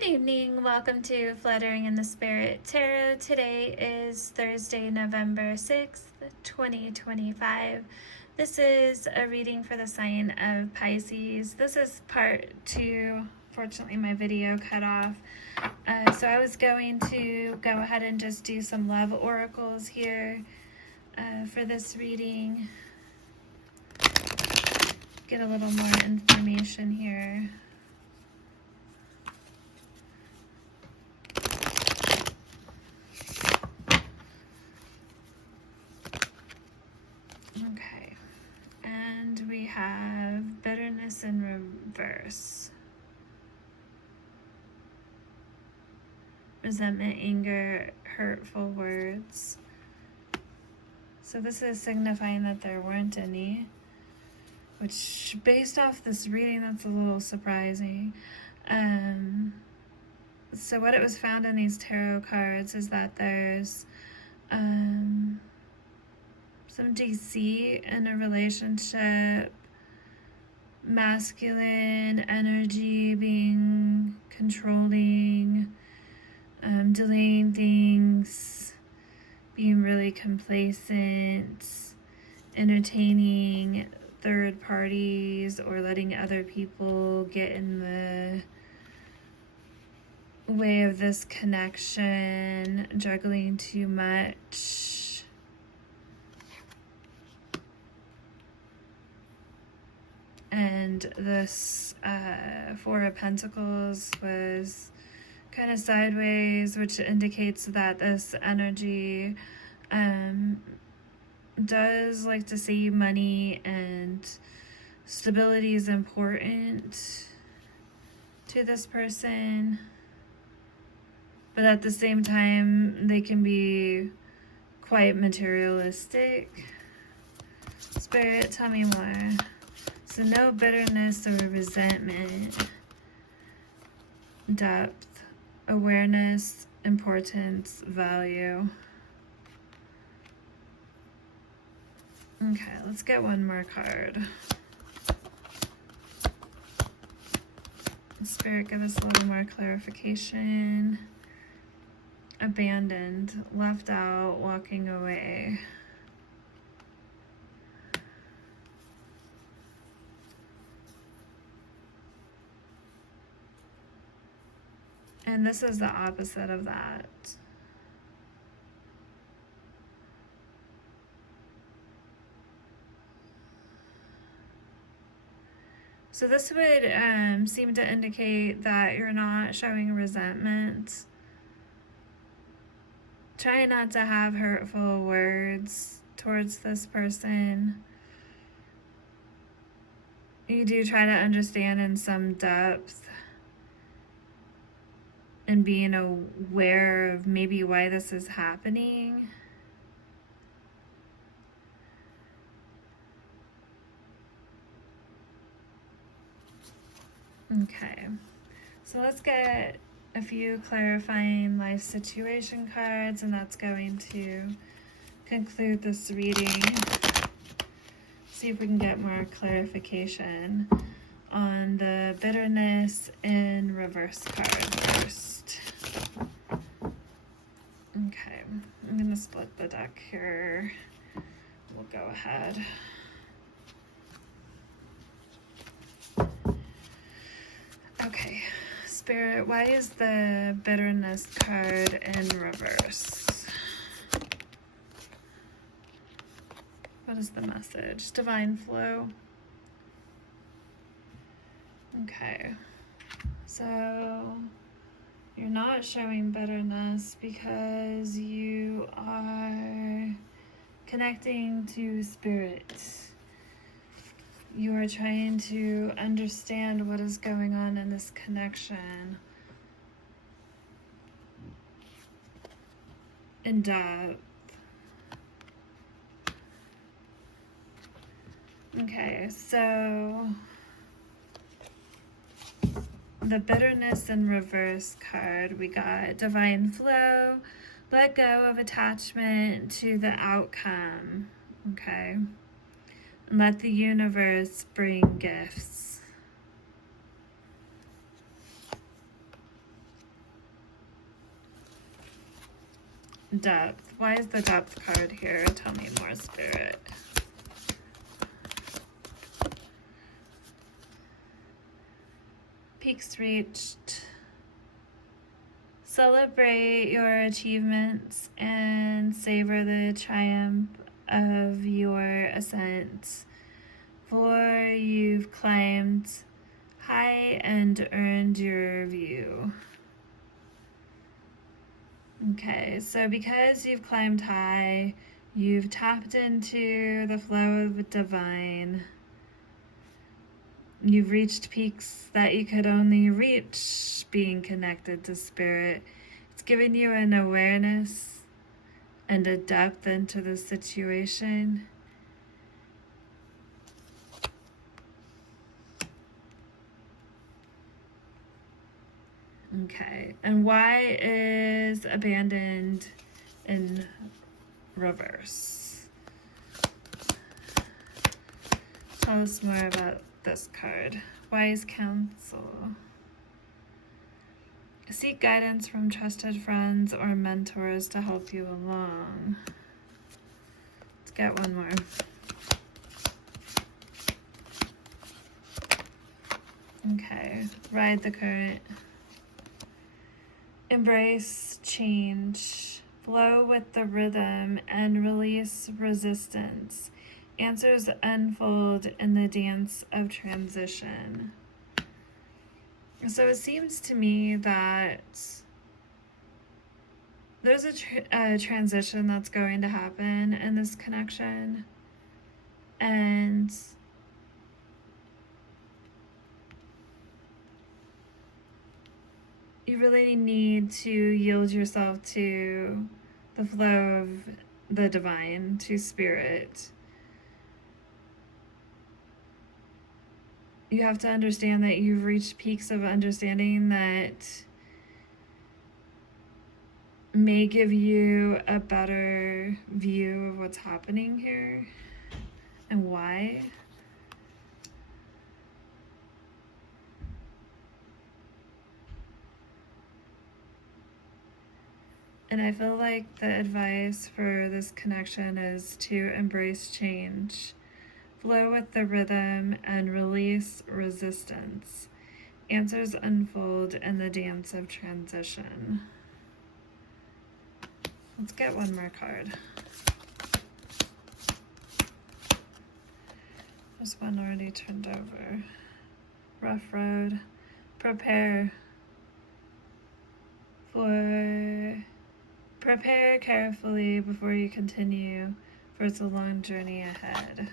Good evening. Welcome to Fluttering in the Spirit Tarot. Today is Thursday, November 6th, 2025. This is a reading for the sign of Pisces. This is part 2. Fortunately, my video cut off. So I was going to go ahead and just do some love oracles here for this reading. Get a little more information here. Okay, and we have bitterness in reverse. Resentment, anger, hurtful words. So this is signifying that there weren't any, which based off this reading, that's a little surprising. So what it was found in these tarot cards is that there's some deceit in a relationship, masculine energy being controlling, delaying things, being really complacent, entertaining third parties or letting other people get in the way of this connection, juggling too much. And this Four of Pentacles was kind of sideways, which indicates that this energy does like to see money and stability is important to this person. But at the same time, they can be quite materialistic. Spirit, tell me more. So no bitterness or resentment, depth, awareness, importance, value. Okay, let's get one more card. Spirit, give us a little more clarification. Abandoned, left out, walking away. And this is the opposite of that. So this would seem to indicate that you're not showing resentment. Try not to have hurtful words towards this person. You do try to understand in some depth and being aware of maybe why this is happening. Okay, so let's get a few clarifying life situation cards, and that's going to conclude this reading. See if we can get more clarification on the bitterness in reverse card first. Okay, I'm going to split the deck here. We'll go ahead. Okay, Spirit, why is the bitterness card in reverse? What is the message? Divine flow. Okay, so you're not showing bitterness because you are connecting to spirit. You are trying to understand what is going on in this connection in depth. Okay, so the bitterness in reverse card, we got divine flow, let go of attachment to the outcome, okay? And let the universe bring gifts. depth. Why is the depth card here? Tell me more, Spirit. Peaks reached. Celebrate your achievements and savor the triumph of your ascent, for you've climbed high and earned your view. Okay, so because you've climbed high, you've tapped into the flow of divine. You've reached peaks that you could only reach being connected to Spirit. It's given you an awareness and a depth into the situation. Okay, and why is abandoned in reverse? Tell us more about this card. Wise counsel. Seek guidance from trusted friends or mentors to help you along. Let's get one more. Okay, ride the current. Embrace change. Flow with the rhythm and release resistance. Answers unfold in the dance of transition. So it seems to me that there's a transition that's going to happen in this connection. And you really need to yield yourself to the flow of the divine, to Spirit. You have to understand that you've reached peaks of understanding that may give you a better view of what's happening here and why. And I feel like the advice for this connection is to embrace change. Flow with the rhythm and release resistance. Answers unfold in the dance of transition. Let's get one more card. There's one already turned over. Rough road. Prepare carefully before you continue, for it's a long journey ahead.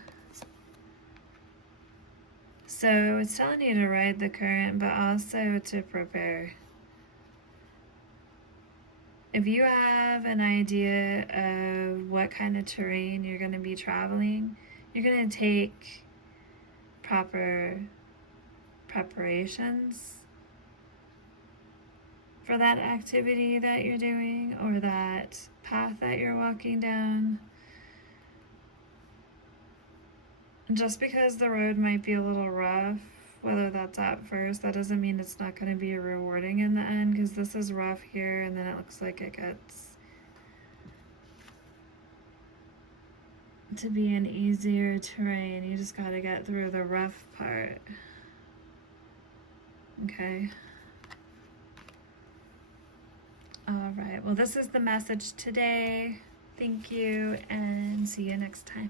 So it's telling you to ride the current, but also to prepare. If you have an idea of what kind of terrain you're going to be traveling, you're going to take proper preparations for that activity that you're doing or that path that you're walking down. Just because the road might be a little rough, whether that's at first, that doesn't mean it's not going to be rewarding in the end, because this is rough here and then it looks like it gets to be an easier terrain. You just got to get through the rough part. Okay. All right. Well, this is the message today. Thank you and see you next time.